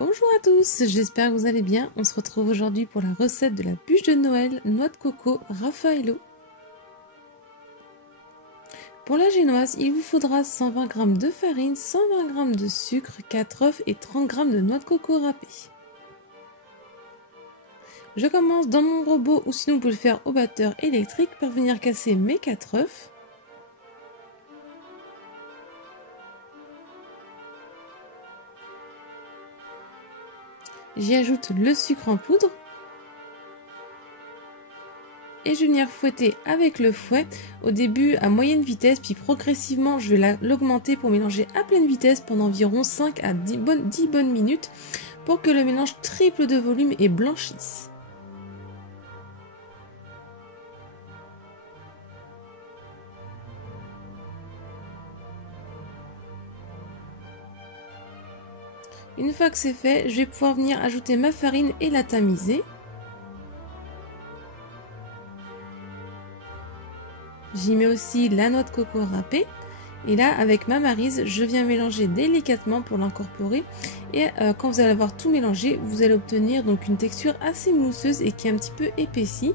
Bonjour à tous, j'espère que vous allez bien. On se retrouve aujourd'hui pour la recette de la bûche de Noël, noix de coco Raffaello. Pour la génoise, il vous faudra 120 g de farine, 120 g de sucre, 4 œufs et 30 g de noix de coco râpée. Je commence dans mon robot ou sinon vous pouvez le faire au batteur électrique par venir casser mes 4 œufs. J'y ajoute le sucre en poudre. Et je vais venir fouetter avec le fouet, au début à moyenne vitesse, puis progressivement je vais l'augmenter pour mélanger à pleine vitesse pendant environ 5 à 10 bonnes minutes pour que le mélange triple de volume et blanchisse. Une fois que c'est fait, je vais pouvoir venir ajouter ma farine et la tamiser. J'y mets aussi la noix de coco râpée. Et là, avec ma maryse, je viens mélanger délicatement pour l'incorporer. Et quand vous allez avoir tout mélangé, vous allez obtenir donc une texture assez mousseuse et qui est un petit peu épaissie.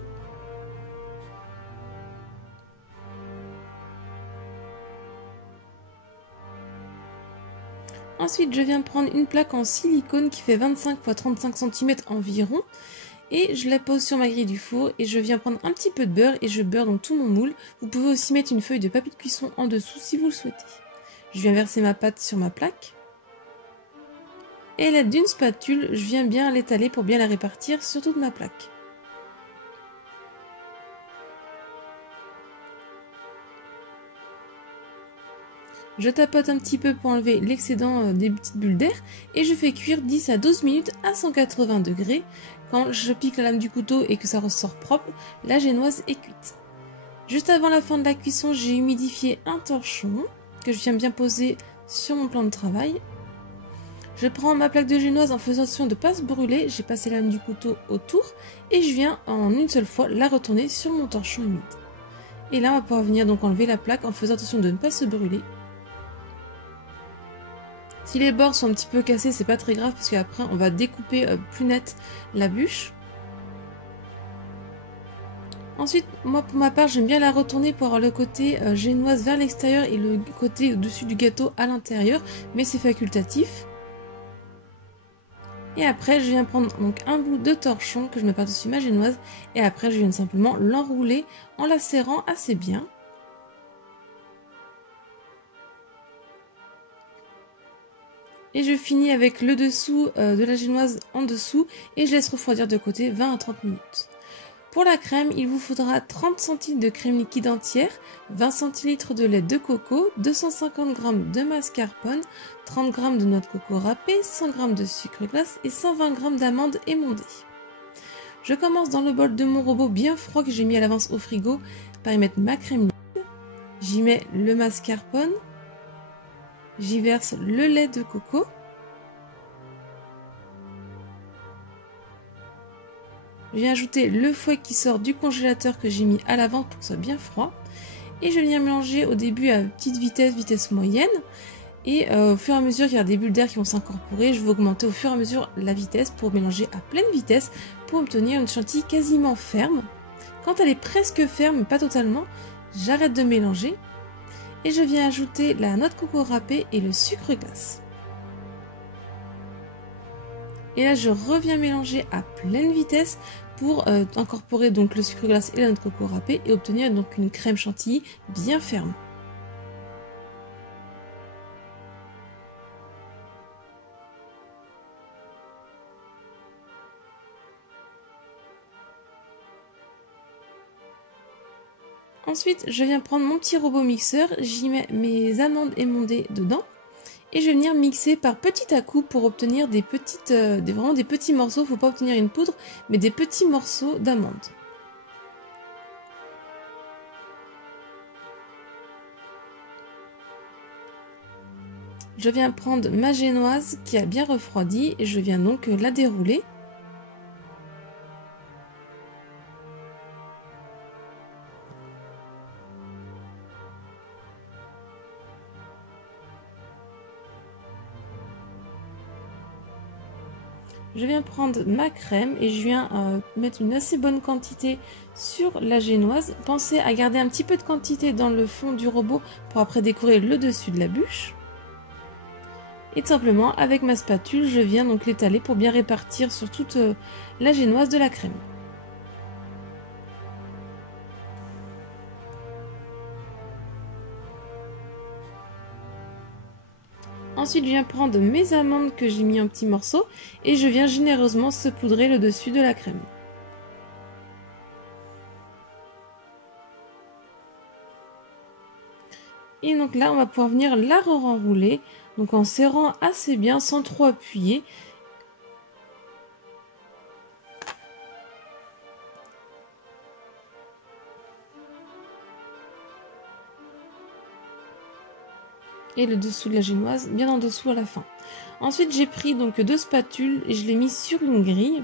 Ensuite, je viens prendre une plaque en silicone qui fait 25 x 35 cm environ. Et je la pose sur ma grille du four et je viens prendre un petit peu de beurre et je beurre donc tout mon moule. Vous pouvez aussi mettre une feuille de papier de cuisson en dessous si vous le souhaitez. Je viens verser ma pâte sur ma plaque. Et à l'aide d'une spatule, je viens bien l'étaler pour bien la répartir sur toute ma plaque. Je tapote un petit peu pour enlever l'excédent des petites bulles d'air et je fais cuire 10 à 12 minutes à 180 degrés. Quand je pique la lame du couteau et que ça ressort propre, la génoise est cuite. Juste avant la fin de la cuisson, j'ai humidifié un torchon que je viens bien poser sur mon plan de travail. Je prends ma plaque de génoise en faisant attention de ne pas se brûler, j'ai passé la lame du couteau autour et je viens en une seule fois la retourner sur mon torchon humide. Et là on va pouvoir venir donc enlever la plaque en faisant attention de ne pas se brûler. Si les bords sont un petit peu cassés, c'est pas très grave parce qu'après on va découper plus net la bûche. Ensuite, moi pour ma part, j'aime bien la retourner pour avoir le côté génoise vers l'extérieur et le côté au-dessus du gâteau à l'intérieur, mais c'est facultatif. Et après, je viens prendre donc un bout de torchon que je mets par-dessus ma génoise et après je viens simplement l'enrouler en la serrant assez bien. Et je finis avec le dessous de la génoise en dessous et je laisse refroidir de côté 20 à 30 minutes. Pour la crème, il vous faudra 30 cl de crème liquide entière, 20 cl de lait de coco, 250 g de mascarpone, 30 g de noix de coco râpée, 100 g de sucre glace et 120 g d'amandes émondées. Je commence dans le bol de mon robot bien froid que j'ai mis à l'avance au frigo par y mettre ma crème liquide. J'y mets le mascarpone. J'y verse le lait de coco. Je viens ajouter le fouet qui sort du congélateur que j'ai mis à l'avant pour que ce soit bien froid. Et je viens mélanger au début à petite vitesse, vitesse moyenne. Et au fur et à mesure qu'il y a des bulles d'air qui vont s'incorporer, je vais augmenter au fur et à mesure la vitesse pour mélanger à pleine vitesse pour obtenir une chantilly quasiment ferme. Quand elle est presque ferme, mais pas totalement, j'arrête de mélanger. Et je viens ajouter la noix de coco râpée et le sucre glace. Et là, je reviens mélanger à pleine vitesse pour incorporer donc le sucre glace et la noix de coco râpée et obtenir donc une crème chantilly bien ferme. Ensuite, je viens prendre mon petit robot mixeur, j'y mets mes amandes émondées dedans et je vais venir mixer par petit à coup pour obtenir vraiment des petits morceaux. Il ne faut pas obtenir une poudre, mais des petits morceaux d'amandes. Je viens prendre ma génoise qui a bien refroidi et je viens donc la dérouler. je viens prendre ma crème et je viens mettre une assez bonne quantité sur la génoise. Pensez à garder un petit peu de quantité dans le fond du robot pour après décorer le dessus de la bûche. Et tout simplement, avec ma spatule, je viens donc l'étaler pour bien répartir sur toute la génoise de la crème. Ensuite, je viens prendre mes amandes que j'ai mis en petits morceaux et je viens généreusement saupoudrer le dessus de la crème. Et donc là, on va pouvoir venir la renrouler, donc en serrant assez bien sans trop appuyer. Et le dessous de la génoise bien en dessous à la fin. Ensuite, j'ai pris donc 2 spatules et je les mis sur une grille.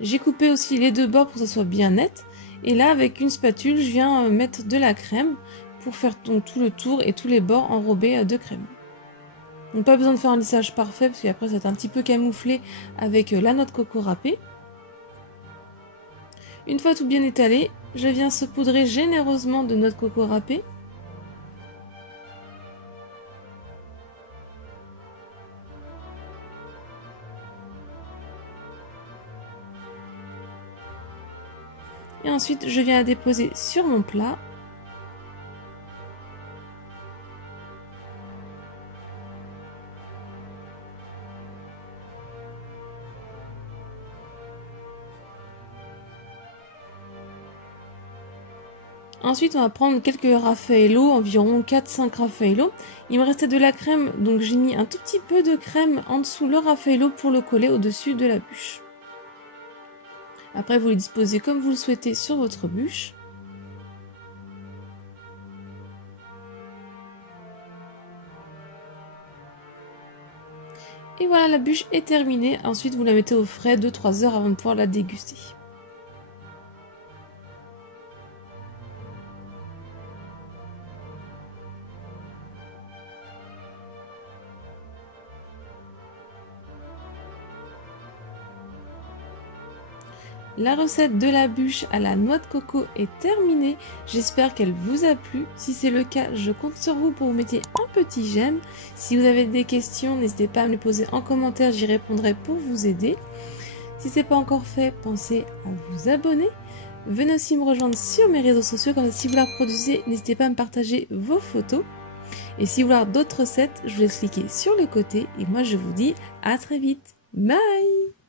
J'ai coupé aussi les 2 bords pour que ça soit bien net. Et là, avec une spatule, je viens mettre de la crème pour faire donc tout le tour et tous les bords enrobés de crème. Donc pas besoin de faire un lissage parfait parce qu'après ça va être un petit peu camouflé avec la noix de coco râpée. Une fois tout bien étalé, je viens saupoudrer généreusement de noix de coco râpée. Et ensuite, je viens la déposer sur mon plat. Ensuite, on va prendre quelques Raffaello, environ 4-5 Raffaello. Il me restait de la crème, donc j'ai mis un tout petit peu de crème en dessous le Raffaello pour le coller au-dessus de la bûche. Après, vous le disposez comme vous le souhaitez sur votre bûche. Et voilà, la bûche est terminée. Ensuite, vous la mettez au frais 2-3 heures avant de pouvoir la déguster. La recette de la bûche à la noix de coco est terminée. J'espère qu'elle vous a plu. Si c'est le cas, je compte sur vous pour vous mettre un petit j'aime. Si vous avez des questions, n'hésitez pas à me les poser en commentaire, j'y répondrai pour vous aider. Si ce n'est pas encore fait, pensez à vous abonner. Venez aussi me rejoindre sur mes réseaux sociaux, comme ça si vous la reproduisez, n'hésitez pas à me partager vos photos. Et si vous voulez d'autres recettes, je vous laisse cliquer sur le côté. Et moi je vous dis à très vite. Bye!